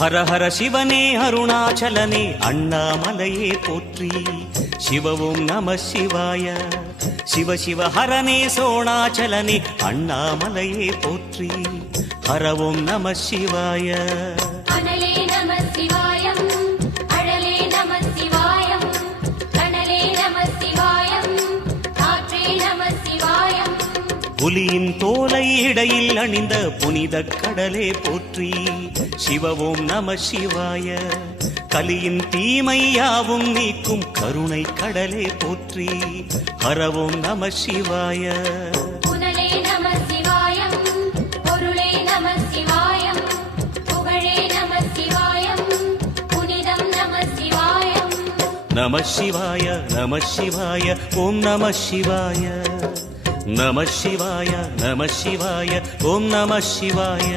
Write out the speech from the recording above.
ஹர ஹர சிவனே அருணாச்சலனே அண்ணாமலையே போற்றி. சிவவும் நம சிவாய. சிவ சிவ ஹரனே சோணாச்சலனே அண்ணாமலையே போற்றி. ஹரவும் நம சிவாய. அனலே நம சிவாயம், அழலே நம சிவாயம், கனலே நம சிவாயம், காற்றே நம சிவாயம். புலியின் தோலை இடையில் அணிந்த புனித கடலே போற்றி. சிவவும் நம சிவாய. கலியின் தீமையாவும் நீக்கும் கருணை கடலே போற்றி. ஹரவும் நம சிவாய. புனலே நம சிவாயம், பொருளே நம சிவாயம், புகழே நம சிவாயம், புனிதம் நம சிவாயம். நம சிவாய நம சிவாய ஓம் நம சிவாய. நம சிவாய நம சிவாய ஓம் நம சிவாய.